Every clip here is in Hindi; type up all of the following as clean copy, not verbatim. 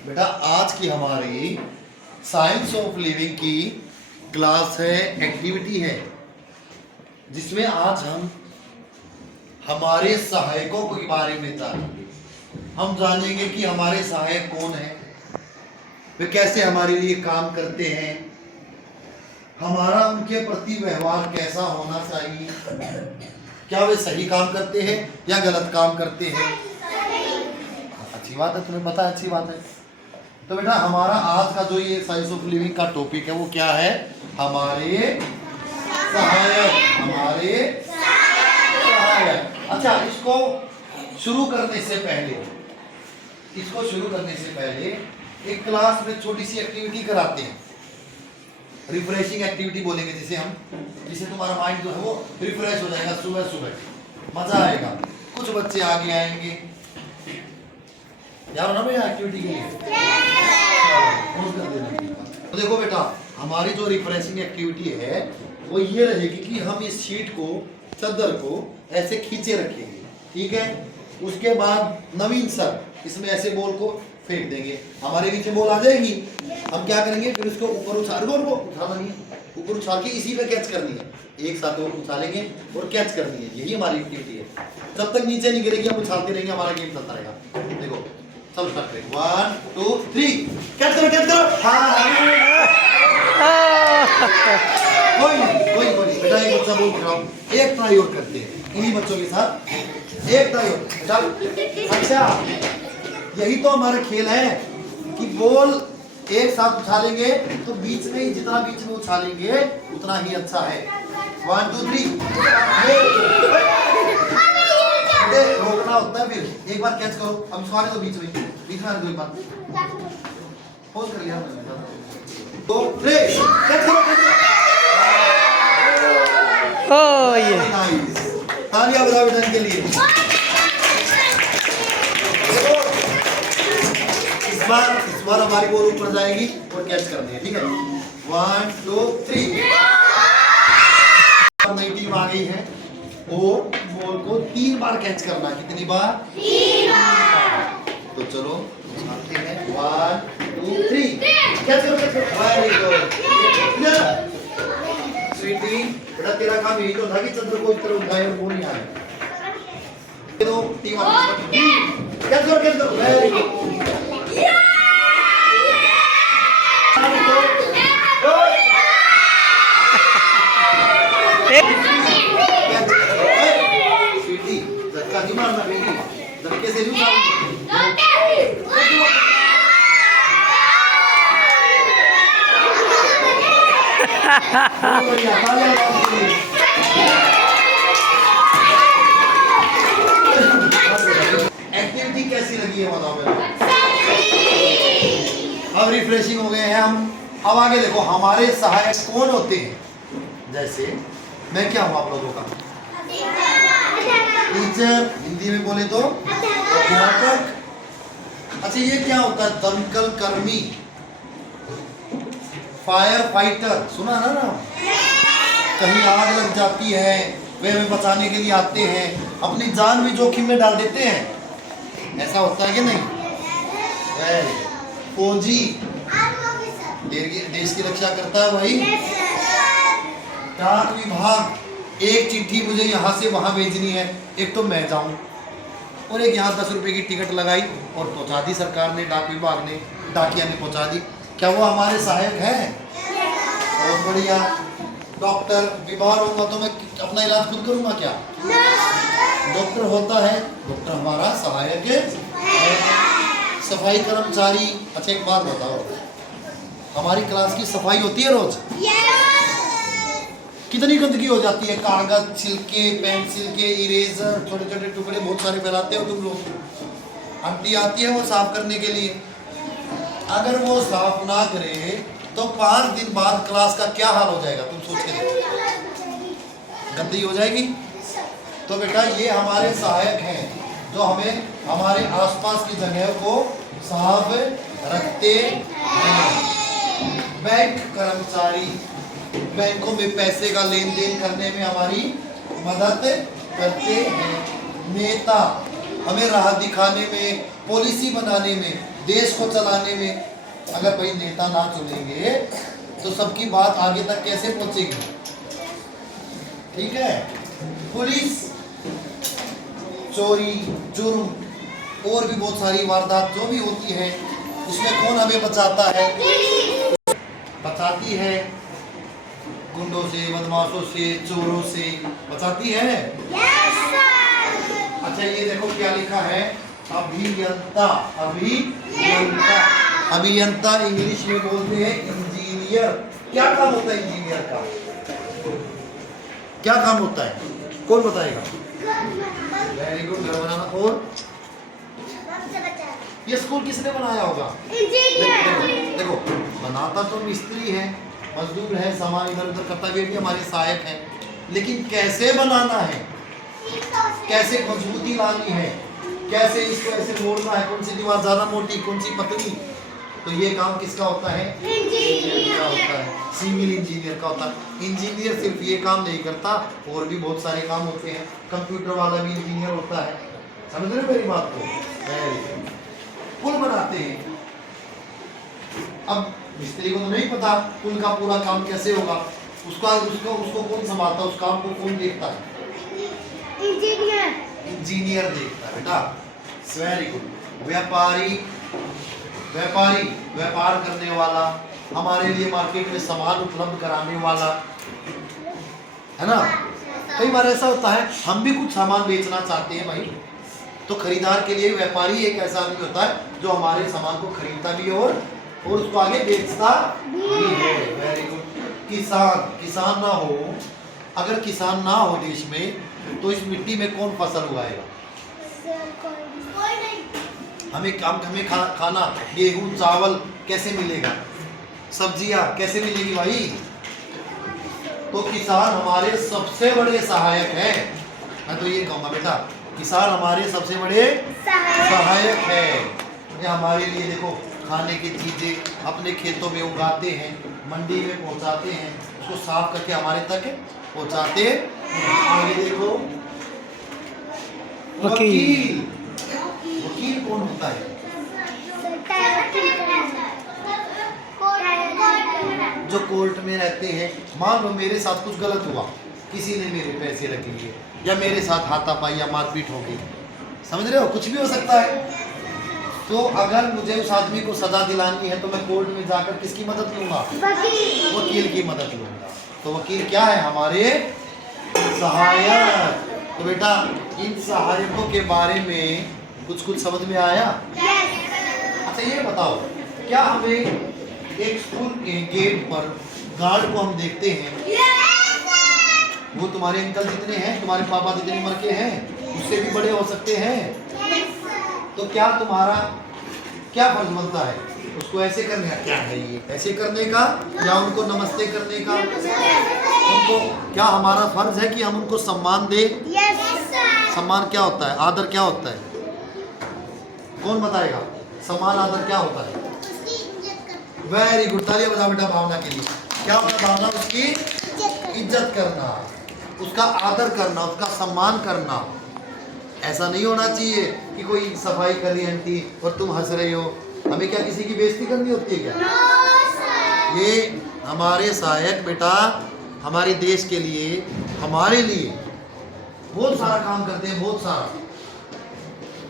बेटा आज की हमारी साइंस ऑफ लिविंग की क्लास है, एक्टिविटी है, जिसमें आज हम हमारे सहायकों के बारे में जानेंगे। हम जानेंगे कि हमारे सहायक कौन है, वे कैसे हमारे लिए काम करते हैं, हमारा उनके प्रति व्यवहार कैसा होना चाहिए, क्या वे सही काम करते हैं या गलत काम करते हैं। अच्छी बात है, तुम्हें पता है, अच्छी बात है। तो बेटा हमारा आज का जो ये साइंस ऑफ लिविंग का टॉपिक है वो क्या है? हमारे सहायक, हमारे सहायक। अच्छा, इसको शुरू करने से पहले एक क्लास में छोटी सी एक्टिविटी कराते हैं, रिफ्रेशिंग एक्टिविटी बोलेंगे जिसे तुम्हारा माइंड जो है वो रिफ्रेश हो जाएगा। सुबह सुबह मजा आएगा, कुछ बच्चे आगे आएंगे यार ना भैया एक्टिविटी के लिए। तो देखो बेटा, हमारी जो रिफ्रेशिंग एक्टिविटी है वो ये रहेगी कि हम इस शीट को, चादर को ऐसे खींचे रखेंगे, ठीक है। उसके बाद नवीन सर इसमें ऐसे बॉल को फेंक देंगे, हमारे बीच में बॉल आ जाएगी। हम क्या करेंगे, फिर उसको ऊपर उछालना नहीं है, ऊपर उछाल के इसी पे कैच करनी है, एक साथ और उछालेंगे और कैच करनी है। यही हमारी एक्टिविटी है। जब तक नीचे नहीं गिरेगी हम उछालते रहेंगे, हमारा गेम चलता रहेगा। देखो चलो स्टार्ट करें, 1 2 3 कैच करो। कोई नहीं बेटा, एक बच्चा बोल पकड़ाओ, एक ट्राई और करते हैं इन्हीं बच्चों के साथ, एक ट्राई और। अच्छा, यही तो हमारा खेल है कि बॉल एक साथ उछालेंगे तो बीच में ही, जितना बीच में उछालेंगे उतना ही अच्छा है। 1 2 3 रोकना होता है, फिर एक बार कैच करो। अब इसको आने दो, बीच में आने दो, एक बार पोज कर लिया मैंने। 2 3 कैच करो। ओह ये नाइस, तालियां बजाओ बेटा इनके लिए। इस बार हमारी बॉल ऊपर जाएगी और कैच करनी है, ठीक है। 1 2 3 नई टीम आ गई है और बॉल को 3 बार कैच करना। कितनी बार? 3 बार। तो चलो चलते हैं, 1 2 3 कैच करो। वेरी गुड स्वीटी, बेटा तेरा काम यही तो था कि चंद्र को इधर उठाए और वो नहीं आए। तो टीम कैच करो। Very good. स्वीटी धक्का नहीं मारना बेटी, धक्के से नहीं मारना। एक्टिविटी कैसी लगी है बताओ मेरे। अब रिफ्रेशिंग हो गए हैं हम। अब आगे देखो हमारे सहायक कौन होते हैं। जैसे मैं क्या हूं आप लोगों का? टीचर, हिंदी में बोले तो अध्यापक। अच्छा, ये क्या होता है? दमकल कर्मी, फायर फाइटर, सुना ना नाम? कहीं आग लग जाती है, वे हमें बचाने के लिए आते हैं, अपनी जान भी जोखिम में डाल देते हैं। ऐसा होता है कि नहीं? फौजी देश की रक्षा करता है भाई। डाक विभाग, एक चिट्ठी मुझे यहाँ से वहाँ भेजनी है, एक तो मैं जाऊँ और एक यहाँ 10 रुपए की टिकट लगाई और पहुँचा दी सरकार ने, डाक विभाग ने, डाकिया ने पहुँचा दी। क्या वो हमारे सहायक हैं? बहुत बढ़िया। डॉक्टर, बीमार होगा तो मैं अपना इलाज खुद करूँगा क्या? डॉक्टर होता है, डॉक्टर हमारा सहायक है। सफाई कर्मचारी, अच्छा एक बात बताओ, हमारी क्लास की सफाई होती है रोज? कितनी गंदगी हो जाती है, कागज, छिलके, पेंसिल के, इरेजर, छोटे छोटे टुकड़े बहुत सारे फैलाते हो तुम लोग। आंटी आती है वो साफ करने के लिए, अगर वो साफ ना करे तो 5 दिन बाद क्लास का क्या हाल हो जाएगा, तुम सोच के देखो। गंदी हो जाएगी। तो बेटा ये हमारे सहायक हैं जो हमें हमारे आसपास की जगह को साफ रखते हैं। बैंक कर्मचारी, बैंकों में पैसे का लेन देन करने में हमारी मदद करते हैं। नेता, हमें राह दिखाने में, पॉलिसी बनाने में, देश को चलाने में अगर भाई नेता ना चुनेंगे तो सबकी बात आगे तक कैसे पहुंचेगी? ठीक है। पुलिस, चोरी, जुर्म और भी बहुत सारी वारदात जो भी होती है उसमें कौन हमें बचाता है? बचाती है गुंडों से, बदमाशों से, चोरों से बचाती है। अच्छा ये देखो क्या लिखा है, अभियंता। अभियंता, अभियंता इंग्लिश में बोलते हैं इंजीनियर। क्या काम होता है इंजीनियर का? क्या काम होता है? कौन बताएगा? वेरी गुड, घर बनाना। और ये स्कूल किसने बनाया होगा? देखो बनाता तो मिस्त्री है, मजदूर है, सामान इधर उधर करता भी हमारे सहायक है, लेकिन कैसे बनाना है, कैसे मजबूती लानी है, कैसे इसको ऐसे मोड़ना है, कौन सी दीवार ज्यादा मोटी, कौन सी पतली, तो ये काम किसका होता है? इंजीनियर का होता है, सिविल इंजीनियर का होता है। इंजीनियर सिर्फ ये काम नहीं करता, और भी बहुत सारे काम होते हैं। कंप्यूटर वाला भी इंजीनियर होता है, समझ रहे हो मेरी बात को? पुल बनाते हैं। अब मिस्त्री को तो नहीं पता पुल का पूरा काम कैसे होगा, उसको कौन संभालता है, उस काम को कौन देखता है? इंजीनियर देखता है बेटा। Very good. व्यापारी, व्यापारी व्यापार करने वाला, हमारे लिए मार्केट में सामान उपलब्ध कराने वाला, है ना? कई बार ऐसा होता है हम भी कुछ सामान बेचना चाहते हैं भाई, तो खरीदार के लिए व्यापारी एक ऐसा आदमी होता है जो हमारे सामान को खरीदता भी है और उसको आगे बेचता भी है। Very good. किसान, किसान ना हो, अगर किसान ना हो देश में तो इस मिट्टी में कौन फसल उगाएगा? हमें खाना गेहूं चावल कैसे मिलेगा? सब्जियां कैसे मिलेगी भाई? तो किसान हमारे सबसे बड़े सहायक है। मैं तो ये कहूँगा बेटा, किसान हमारे सबसे बड़े सहायक है। ये हमारे लिए देखो खाने की चीजें अपने खेतों में उगाते हैं, मंडी में पहुंचाते हैं, उसको साफ करके हमारे तक पहुंचाते हैं। और ये देखो वकील, वकील कौन होता है? जो कोर्ट में रहते हैं। मान लो मेरे साथ कुछ गलत हुआ, किसी ने मेरे पैसे रख लिए या मेरे साथ हाथापाई या मारपीट हो गई, समझ रहे हो, कुछ भी हो सकता है। तो अगर मुझे उस आदमी को सजा दिलानी है तो मैं कोर्ट में जाकर किसकी मदद लूंगा? वकील की मदद लूंगा। तो वकील क्या है? हमारे सहायक। तो बेटा इन सहायकों के बारे में कुछ कुछ समझ में आया? अच्छा ये बताओ, क्या हमें एक स्कूल के गेट पर गार्ड को हम देखते हैं, वो तुम्हारे अंकल जितने हैं, तुम्हारे पापा जितनी उम्र के हैं, उससे भी बड़े हो सकते हैं, तो क्या तुम्हारा क्या फर्ज बनता है? उसको ऐसे करने का क्या है? ये ऐसे करने का या उनको नमस्ते करने का? उनको क्या हमारा फर्ज है कि हम उनको सम्मान दें? सम्मान क्या होता है? आदर क्या होता है? कौन बताएगा? सम्मान आदर क्या होता है? वेरी गुड, तालियां बजाओ बेटा भावना के लिए। क्या होता है भावना? उसकी इज्जत करना, उसका आदर करना, उसका सम्मान करना। ऐसा नहीं होना चाहिए कि कोई सफाई कर रही है आंटी और तुम हंस रहे हो। हमें क्या किसी की बेइज्जती करनी होती है क्या? ये हमारे सहायक बेटा हमारे देश के लिए, हमारे लिए बहुत सारा काम करते हैं, बहुत सारा।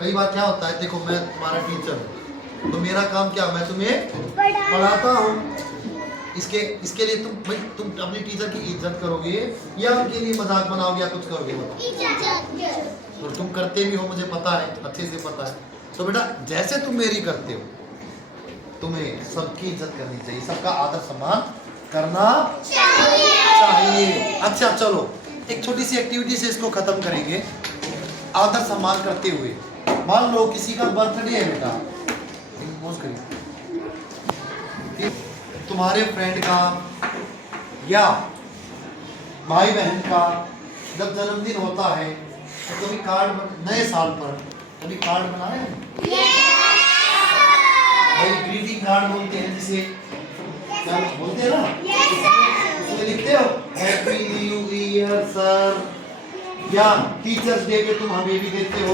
कई बार क्या होता है, देखो मैं तुम्हारा टीचर हूँ तो मेरा काम क्या, मैं तुम्हें पढ़ाता हूँ। इसके लिए तुम अपनी टीचर की इज्जत करोगे या उनके लिए मजाक बनाओगे या कुछ करोगे? तो तुम करते भी हो, मुझे पता है, अच्छे से पता है। तो बेटा जैसे तुम मेरी करते हो, तुम्हें सबकी इज्जत करनी चाहिए, सबका आदर सम्मान करना चाहिए। अच्छा चलो एक छोटी सी एक्टिविटी से इसको खत्म करेंगे। आदर सम्मान करते हुए, मान लो किसी का बर्थडे है बेटा, तुम्हारे फ्रेंड का या भाई बहन का जब जन्मदिन होता है तो कभी कार्ड, नए साल पर कभी कार्ड बनाए हैं? भाई ग्रीटिंग कार्ड बोलते हैं जिसे, क्या बोलते हैं ना, उसमें लिखते हो हैप्पी न्यू ईयर सर, या टीचर्स डे पे तुम हमें भी देते हो।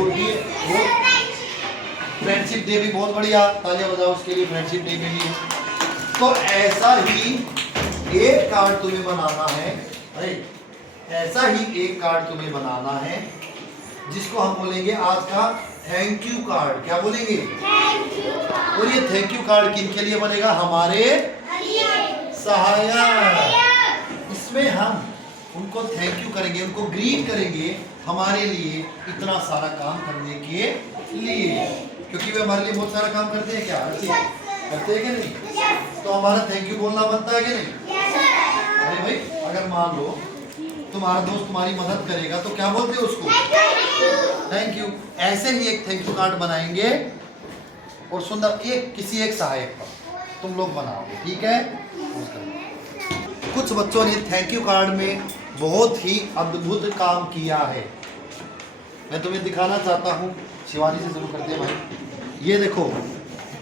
फ्रेंडशिप डे भी बहुत बढ़िया, तालियां बजाओ उसके लिए, फ्रेंडशिप डे के लिए। तो ऐसा ही एक कार्ड तुम्हें बनाना है, अरे ऐसा ही एक कार्ड तुम्हें बनाना है जिसको हम बोलेंगे आज का थैंक यू कार्ड। क्या बोलेंगे? और ये थैंक यू कार्ड किन के लिए बनेगा? हमारे सहायक। इसमें हम उनको थैंक यू करेंगे, उनको ग्रीट करेंगे हमारे लिए इतना सारा काम करने के लिए, क्योंकि वे हमारे लिए बहुत सारा काम करते हैं। क्या करते हैं कि नहीं? तो हमारा थैंक यू बोलना बनता है कि नहीं? अरे भाई, अगर मान लो तुम्हारा दोस्त तुम्हारी मदद करेगा तो क्या बोलते हो उसको? Thank you. ऐसे ही एक थैंक यू कार्ड बनाएंगे और सुंदर किसी एक सहायक पर तुम लोग बनाओगे, ठीक है? कुछ बच्चों ने थैंक यू कार्ड में बहुत ही अद्भुत काम किया है, मैं तुम्हें दिखाना चाहता हूँ। शिवानी से शुरू करते हैं भाई। ये देखो,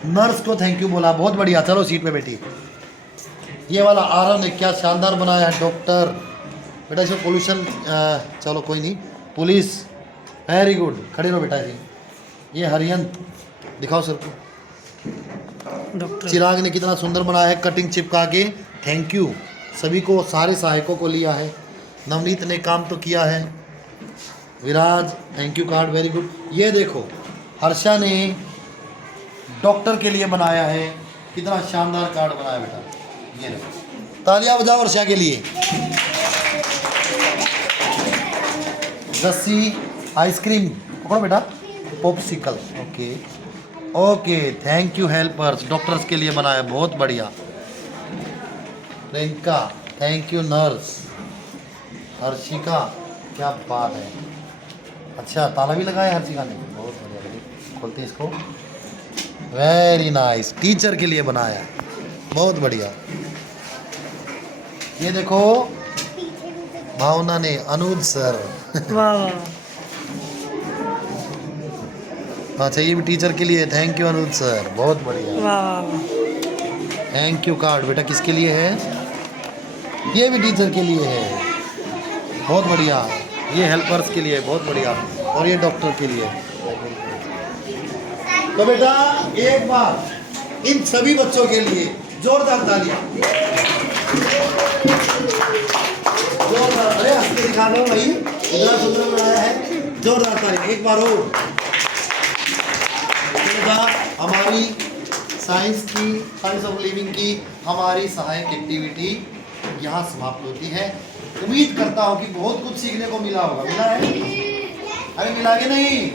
नर्स को थैंक यू बोला, बहुत बढ़िया। चलो सीट पे बैठी। ये वाला आरव ने क्या शानदार बनाया है। डॉक्टर बेटा इसमें पोल्यूशन, चलो कोई नहीं। पुलिस, वेरी गुड, खड़े रहो बेटा जी। ये हरियंत, दिखाओ सर को। डॉक्टर चिराग ने कितना सुंदर बनाया है, कटिंग चिपका के थैंक यू सभी को, सारे सहायकों को लिया है। नवनीत ने काम तो किया है। Viraj thank you card, very good. ये देखो, हर्षा ने डॉक्टर के लिए बनाया है, कितना शानदार कार्ड बनाया बेटा। ये देखो, तालियां बजाओ हर्षा के लिए। रस्सी, आइसक्रीम पकड़ो बेटा, popsicle, okay okay. Thank you helpers, doctors के लिए बनाया, बहुत बढ़िया। Priyanka thank you nurse. Harshika, क्या बात है। अच्छा, ताला भी लगाया हर्षिका ने, बहुत बढ़िया। खोलते हैं इसको, वेरी नाइस। टीचर के लिए बनाया, बहुत बढ़िया। ये देखो, भावना ने, अनुज सर। वाह वाह। अच्छा, ये भी टीचर के लिए, थैंक यू अनुज सर, बहुत बढ़िया। वाह वाह। थैंक यू कार्ड बेटा किसके लिए है? ये भी टीचर के लिए है, बहुत बढ़िया। ये हेल्पर्स के लिए, बहुत बढ़िया। और ये डॉक्टर के लिए। तो बेटा एक बार इन सभी बच्चों के लिए जोरदार तालियां। जोरदार, अरे हंस के दिखा दो भाई, इतना सुंदर बनाया है, जोरदार तालियां एक बार और। बेटा हमारी साइंस ऑफ लिविंग की हमारी सहायक एक्टिविटी यहाँ समाप्त होती है। उम्मीद करता हूँ कि बहुत कुछ सीखने को मिला होगा। मिला है? अरे मिला कि नहीं?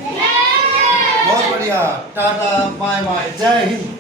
बहुत बढ़िया। टाटा, बाय बाय, जय हिंद।